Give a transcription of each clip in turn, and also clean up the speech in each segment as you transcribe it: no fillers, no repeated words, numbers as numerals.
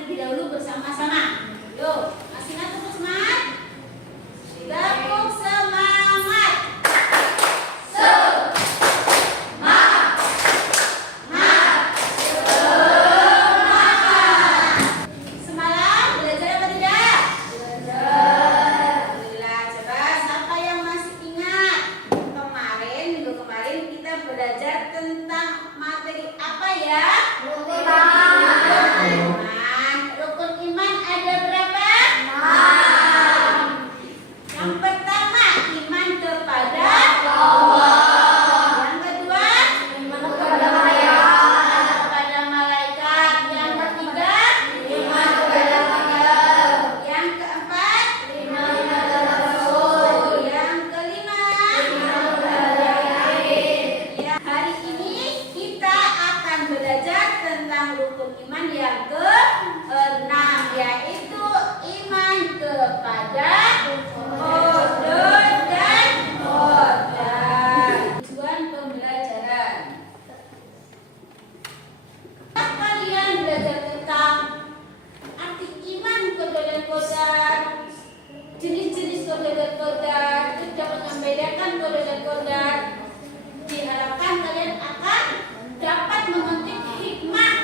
terlebih dahulu bersama-sama. Yuk, masih tepuk semangat. Tepuk semangat. Semalam belajar apa tidak? Alhamdulillah. Coba siapa yang masih ingat minggu kemarin kita belajar tentang materi apa ya? Rukun iman ada berapa? 6. Yang pertama iman kepada Allah. Yang kedua iman kepada malaikat. Yang ketiga iman kepada kitab. Yang keempat iman kepada Rasul. Yang kelima iman kepada yakin. Ya, hari ini kita akan belajar tentang rukun iman yang ke-6, yaitu iman kepada qadar dan qadar. Tujuan pembelajaran. Kalian belajar tentang arti iman qadar dan qadar, jenis-jenis qadar dan qadar, itu dapat membedakan qadar dan qadar. Diharapkan kalian akan dapat memetik hikmah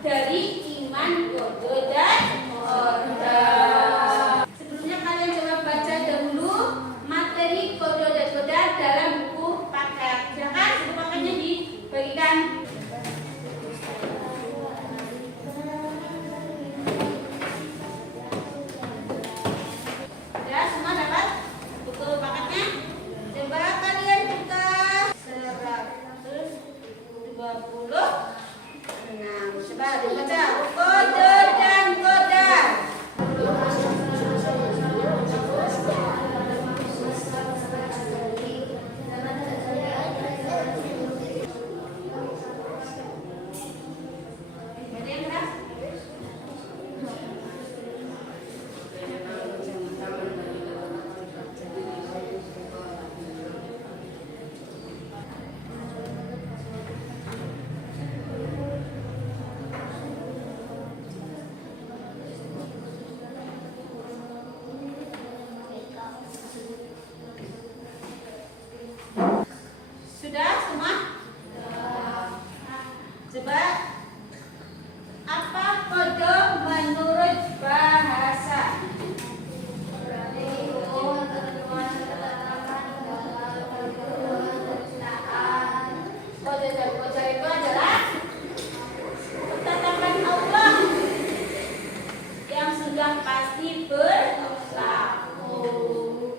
dari iman qadar dan qadar. Sebelumnya kalian coba baca dahulu materi qadar dan qadar dalam buku paket. Silakan buku paketnya dibagikan. Ya, semua dapat buku paketnya? Coba kalian buka 126. Coba dibaca qadar dan qadar. Sudah semua? Coba apa qadar menurut bahasa? Qadar dan qadar itu adalah ketetapan Allah yang sudah pasti berlaku.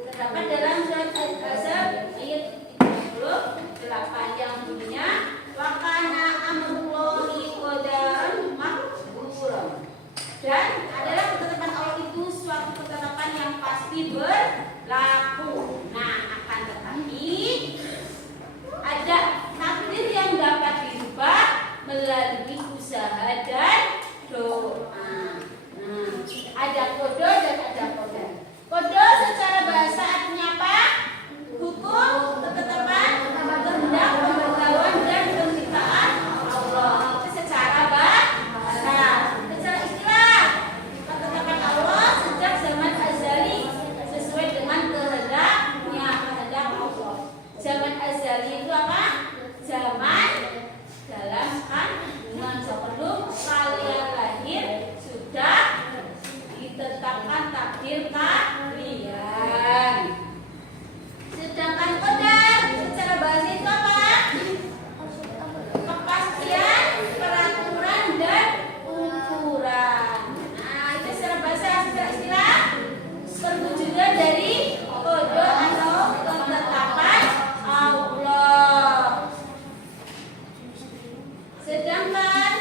Terdapat dalam surat Al-Ahzab ayat 38 yang bunyinya wa kana amrullahi qadaran maqdura. Dan adalah ketetapan Allah itu suatu ketetapan yang pasti berlaku. Nah, akan tetapi ada takdir yang dapat dirubah melalui usaha dan doa. Nah, ada qadar dan ada qadar. Qadar secara bahasa artinya apa? Hukum, ketetapan, kehendak, pemberitahuan dan penciptaan Allah. Itu secara bahasa. Secara istilah, ketetapan Allah sejak zaman azali sesuai dengan kehendaknya, kehendak Allah. Zaman azali itu apa? Zaman dalam kandungan sebelum kalian lahir sudah ditetapkan takdir kalian. Sedangkan qadar secara bahasa itu apa? Kepastian, peraturan dan ukuran. Nah, itu secara bahasa. Secara istilah perwujudan dari qadar atau ketetapan Allah. Sedangkan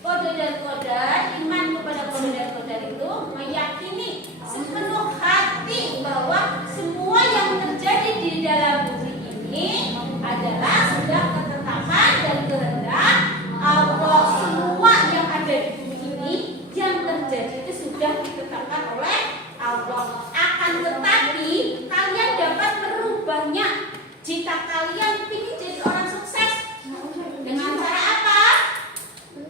qadar dan qadar, iman kepada qadar dan qadar itu meyakini sepenuh hati bahwa semua yang terjadi di dalam bumi ini adalah sudah ketetapan dan kehendak Allah. Semua yang ada di bumi ini yang terjadi itu sudah ditetapkan oleh Allah. Akan tetapi kalian dapat merubahnya jika kalian ingin jadi orang sukses. Dengan cara apa?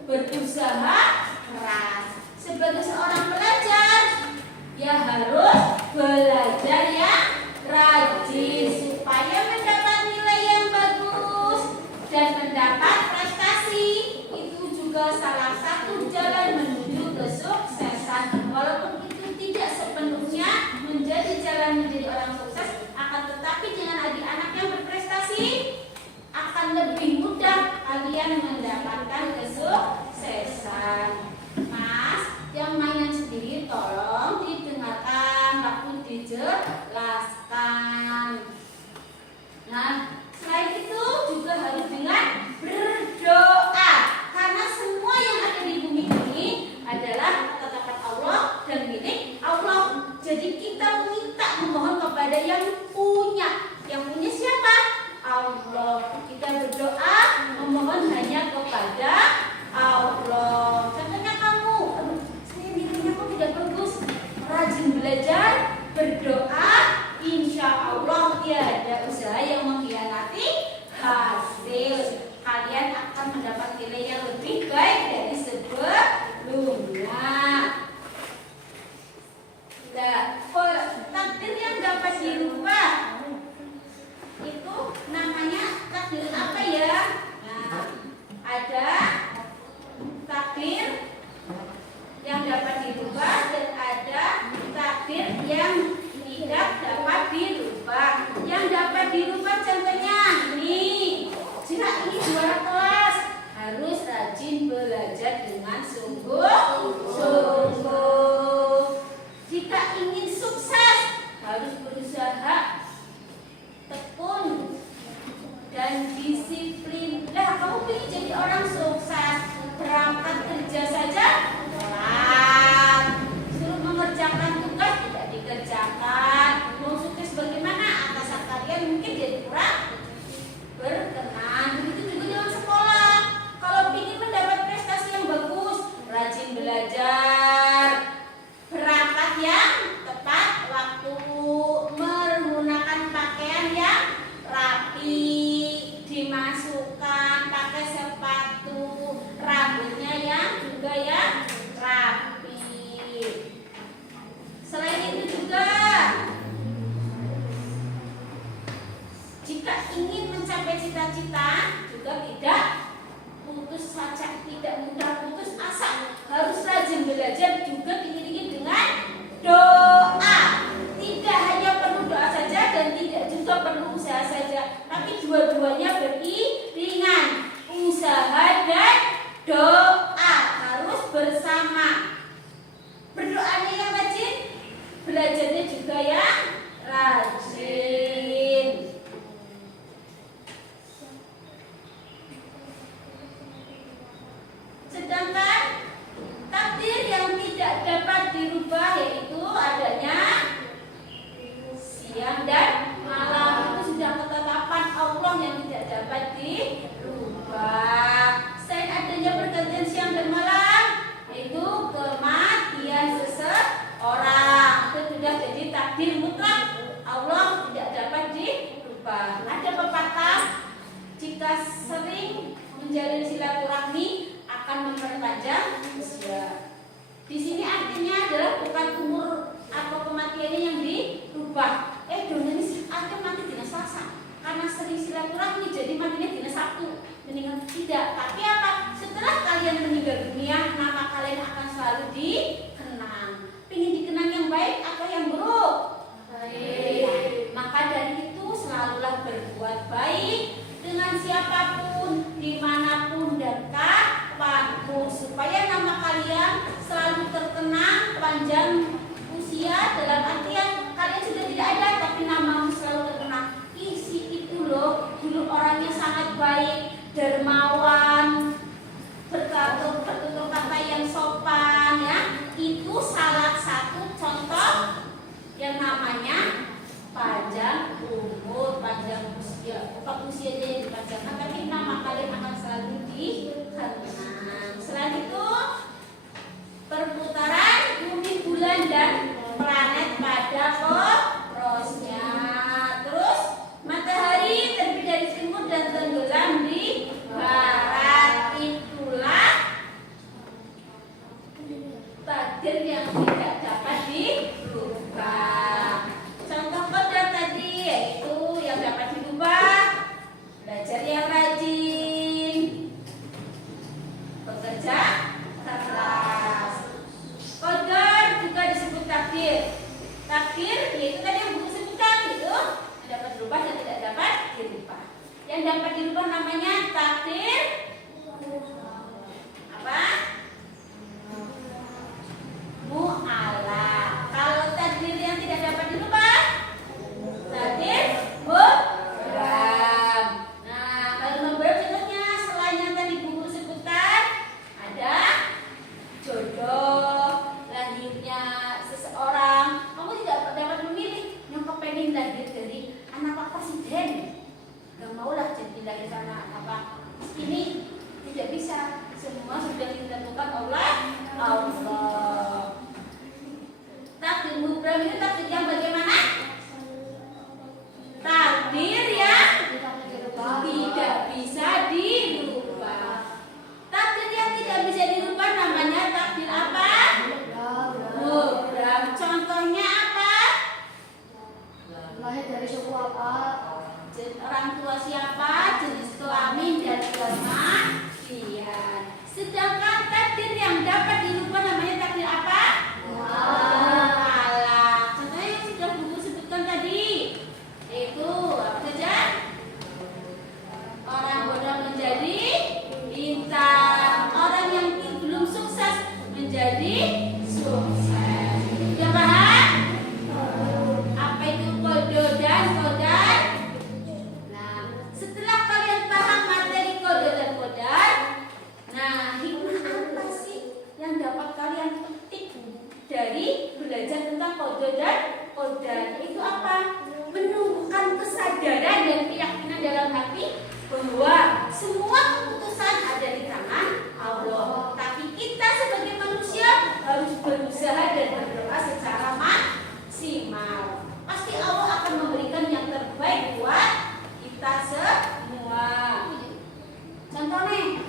Berusaha keras. juga salah satu jalan menuju kesuksesan. Walaupun itu tidak sepenuhnya menjadi jalan menjadi orang sukses, akan tetapi dengan adik-anak yang berprestasi akan lebih mudah kalian mendapatkan kesuksesan. Mas, yang mainan sendiri tolong didengarkan waktu dijelaskan. Nah, selain itu juga harus dengan berdoa, karena semua yang ada di bumi ini adalah tetapan Allah dan milik Allah. Jadi kita memohon kepada yang punya. Yang punya siapa? Allah. Kita berdoa memohon hanya kepada Allah. Contohnya kamu, saya nilainya kok tidak bagus. Rajin belajar, berdoa, insya Allah tiada usaha yang mengkhianati hasil. Kalian akan mendapat nilai yang lebih baik dari sebelumnya. Nah, takdir yang dapat dirubah itu namanya takdir apa ya? Nah, ada takdir yang dapat dirubah dan ada takdir yang tidak dapat dirubah. Yang dapat dirubah contohnya ini, jika ingin juara kelas harus rajin belajar dengan sungguh-sungguh. Jika ingin sukses harus berusaha tekun dan disiplin. Lah, kamu ingin jadi orang sukses, berangkat kerja saja telat, suruh mengerjakan tugas tidak dikerjakan. Mau sukses bagaimana? Atasan kalian mungkin jadi kurang berkenan. Begitu juga dengan sekolah. Kalau ingin mendapat prestasi yang bagus, rajin belajar, berangkat yang tepat waktu, menggunakan pakaian yang rapi, dimasukkan pakai sepatu, rambutnya yang juga yang rapi. Selain itu juga, jika ingin mencapai cita-cita juga tidak putus asa, tidak mudah putus asa, harus rajin belajar juga diiringi dengan doa. Tidak hanya perlu doa saja dan tidak juga perlu usaha saja, tapi dua-duanya beriringan. Usaha dan doa harus bersama. Berdoanya yang rajin, belajarnya juga yang rajin. Sedangkan takdir yang tidak dapat dirubah yaitu adanya siang dan malam. Itu sudah ketetapan Allah yang tidak dapat dirubah. Selain adanya pergantian siang dan malam, yaitu kematian seseorang, itu sudah jadi takdir mutlak Allah, tidak dapat dirubah. Ada pepatah, jika sering menjalin silaturahmi akan memperpanjang usia. Di sini artinya adalah bukan umur atau kematiannya yang dirubah. Dona ini akan mati dina Selasa karena sering silaturahmi, jadi matinya dina Sabtu. Meninggal tidak. Tapi apa? Setelah kalian meninggal dunia, nama kalian akan selalu dikenang. Pengen dikenang yang baik atau yang buruk? Baik. Maka dari itu selalulah berbuat baik dengan siapapun, dimanapun dan kapanpun, supaya nama kalian selalu terkenang panjang usia. Dalam artian kalian sudah tidak ada tapi namamu selalu terkenang. Isi itu loh, dulu orangnya sangat baik, dermawan,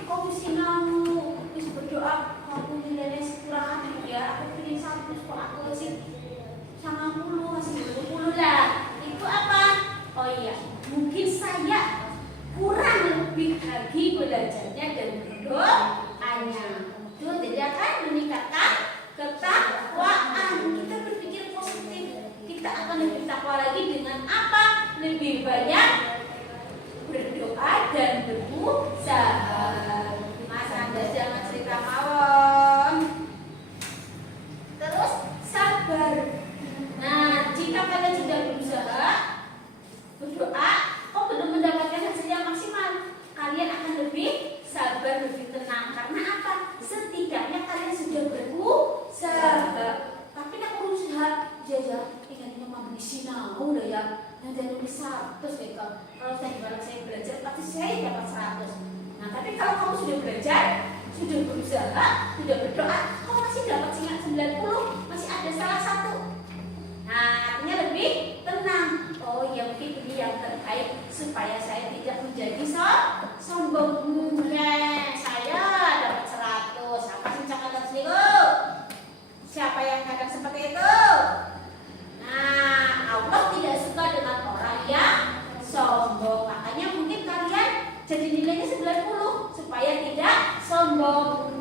kok sinau wis berdoa aku nilainya kurang ya, aku pilih 100 kok aku sih 90 masih 20 lah. Itu apa? Oh iya, mungkin saya kurang lebih lagi belajarnya dan berdoanya. Itu jadi akan meningkatkan ketakwaan. Kita berpikir positif, kita akan lebih takwa lagi dengan apa? Lebih banyak berdoa dan berusaha. Mas Anda jangan cerita mawon. Terus sabar. Nah, jika kalian sudah berusaha berdoa, kok belum mendapatkan hasil yang maksimal, kalian akan lebih sabar, lebih tenang. Karena apa? Setidaknya kalian sudah berusaha. Tapi nak berusaha, jajan ingatnya mama di sini, udah ya. Yang jadi nulis 100 deh kalau saya belajar pasti saya dapat 100. Nah tapi kalau kamu sudah belajar, sudah berusaha, sudah berdoa, kamu masih dapat 90, masih ada salah satu. Nah artinya lebih tenang. Oh ya mungkin ini yang terkait supaya saya tidak menjadi sombong. Saya dapat 100. Apa sih catatan selingkuh? Siapa yang kadang seperti itu? Nah, Allah tidak suka dengan orang yang sombong. Makanya mungkin kalian jadi nilainya 90 supaya tidak sombong,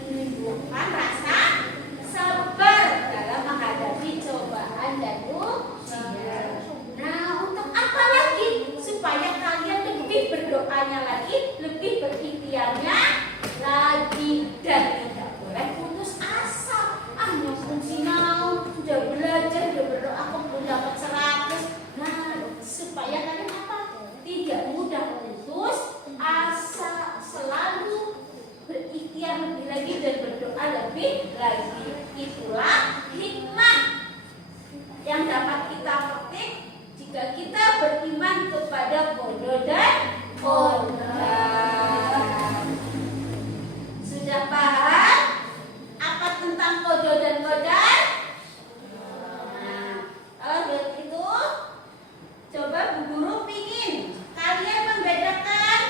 menimbulkan rasa sabar dalam menghadapi cobaan dan ujian. Nah, untuk apa lagi? Supaya kalian lebih berdoanya lagi, lebih berikhtiarnya lagi, dan tidak boleh putus asa. Nyambung sinau, sudah belajar, sudah berdoa, aku belum dapat 100. Nah, supaya kalian apa? Tidak mudah putus asa, selalu berikhtiar lebih lagi dan berdoa lebih lagi. Itulah hikmah yang dapat kita petik jika kita beriman kepada qada dan qadar. Sudah paham apa tentang qada dan qadar? Nah, kalau begitu coba Bu Guru pingin kalian membedakan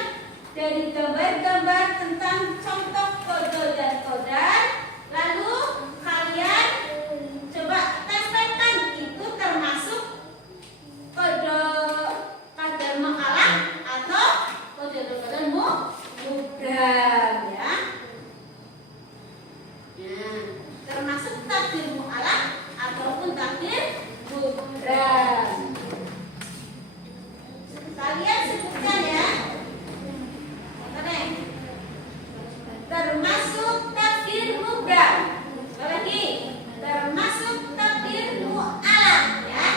dari gambar-gambar tentang contoh qada dan qadar. Lalu kalian coba tempelkan itu termasuk qadar mu'allaq atau qadar mubham ya. Nah, termasuk takdir mu'allaq ataupun takdir mubham. Kalian sebutkan ya. Termasuk takdir mubham. Lagi, termasuk takdir mu'allaq ya.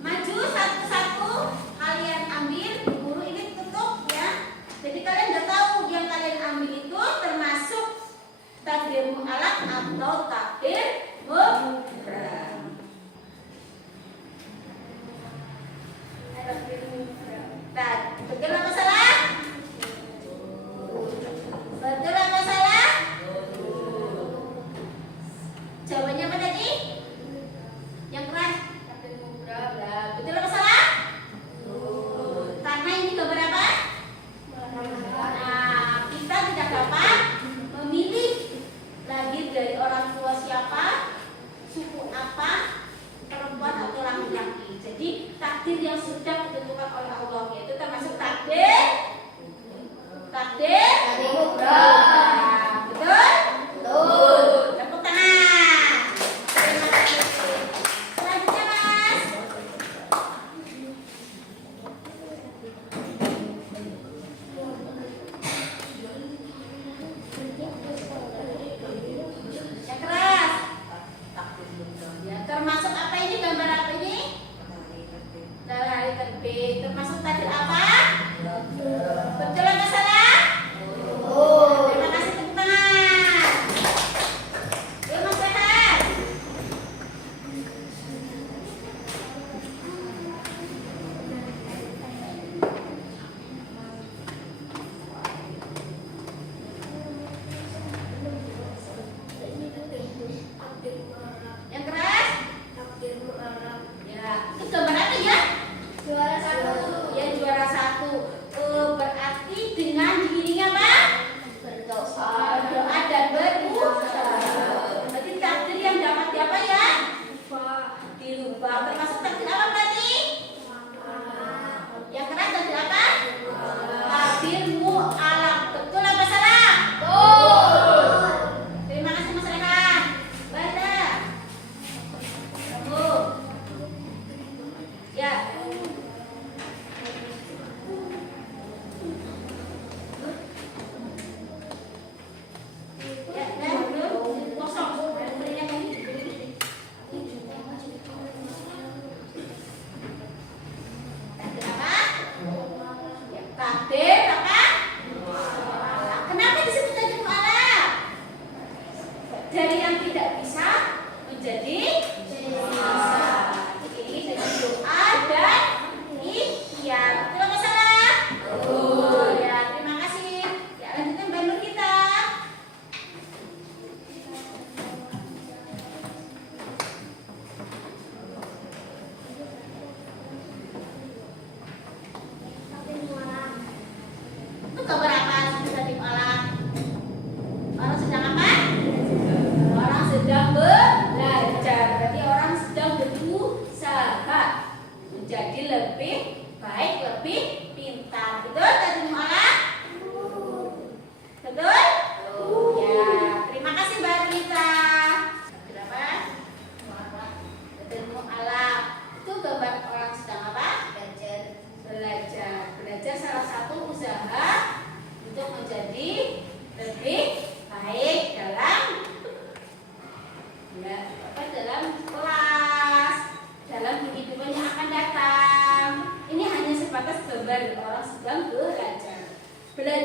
Maju satu-satu, kalian ambil, guru ini tutup ya. Jadi kalian udah tahu yang kalian ambil itu termasuk takdir mu'allaq atau takdir mubham. Betul apa salah? Betul apa salah? Jawabannya apa tadi? Yang keras? Takdir mubham. Betul apa salah? Karena ini gambar apa? Nah, kita tidak dapat memilih lahir dari orang tua siapa, suku apa, perempuan atau laki-laki. Jadi takdir yang sudah ditentukan oleh Allah yaitu termasuk takdir mubham. Betul? Betul. Tepuk tangan. Terima kasih. Selanjutnya Mas. Yang keras. Ya, termasuk apa ini? Gambar apa ini? Matahari terbit. Termasuk takdir apa? Betul apa salah?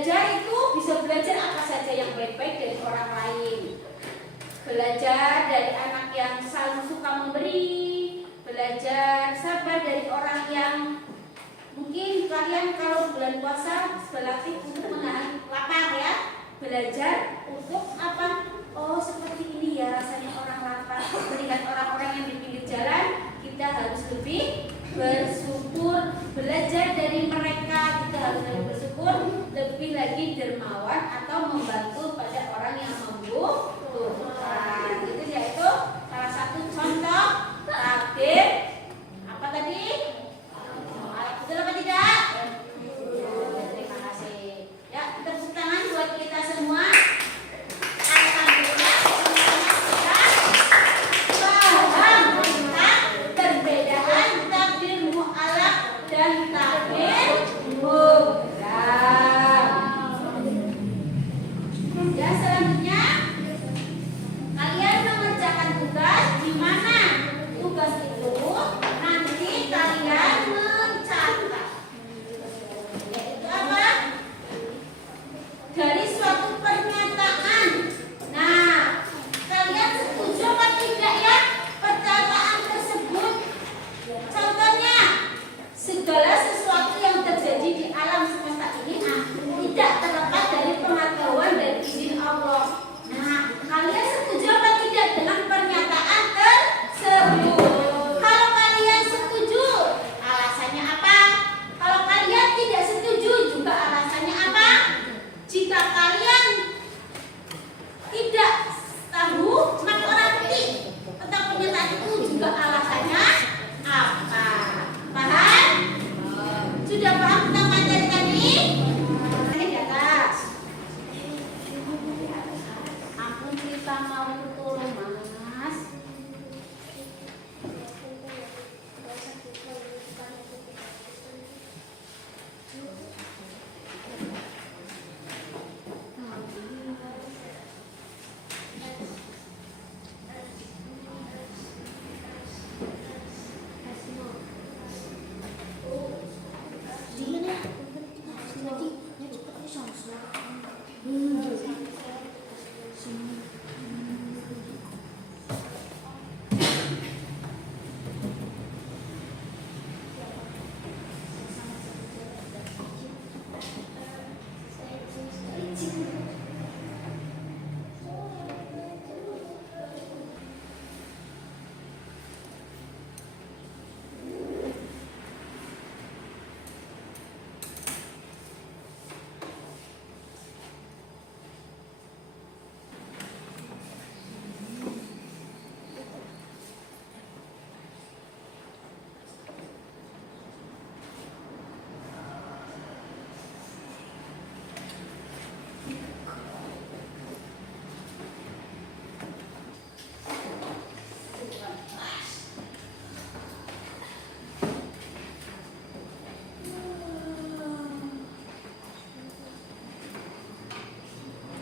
Belajar itu bisa belajar apa saja yang baik-baik dari orang lain. Belajar dari anak yang selalu suka memberi, belajar sabar dari orang yang mungkin kalian kalau bulan puasa berlatih untuk menahan lapar ya. Belajar untuk apa? Oh seperti ini ya rasanya orang lapar. Melihat orang-orang yang di pinggir jalan, kita harus lebih bersyukur. Belajar dari mereka, kita harus lebih bersyukur, lebih lagi dermawan atau membantu pada orang yang membutuhkan. Itu yaitu salah satu contoh takdir apa tadi? Betul apa tidak? Terima kasih. Ya, tepuk tangan buat kita semua. Alhamdulillah semuanya sudah paham tentang perbedaan takdir mu'alaq dan takdir mubram. Ya, selanjutnya kalian mengerjakan tugas di mana tugas itu nanti kalian mencatat. Yaitu apa? Dari suatu pernyataan. Nah, kalian setuju apa tidak ya pernyataan tersebut? Contohnya, segala sesuatu yang terjadi di alam semesta ini tidak terlepas dari pengetahuan dan izin Allah. Nah, kalian setuju apa tidak dengan pernyataan tersebut? Kalau kalian setuju, alasannya apa? Kalau kalian tidak setuju, juga alasannya apa? Jika kalian tidak tahu, maka ngerti tentang pernyataan itu juga alasannya apa? Paham? Sudah paham tentang materi tadi? Ini di atas. Ampun kita mau turun mas.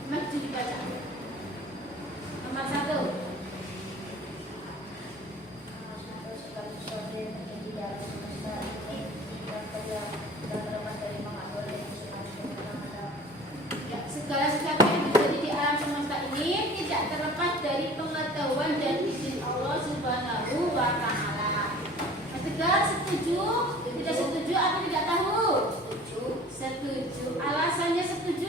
Maju dibaca. Nomor 1. Ya, segala sesuatu yang terjadi di alam semesta ini tidak terlepas dari pengetahuan dan izin Allah Subhanahu wa Ta'ala. Mas Tegar setuju? Tidak setuju atau tidak tahu? Setuju. Setuju. Alasannya setuju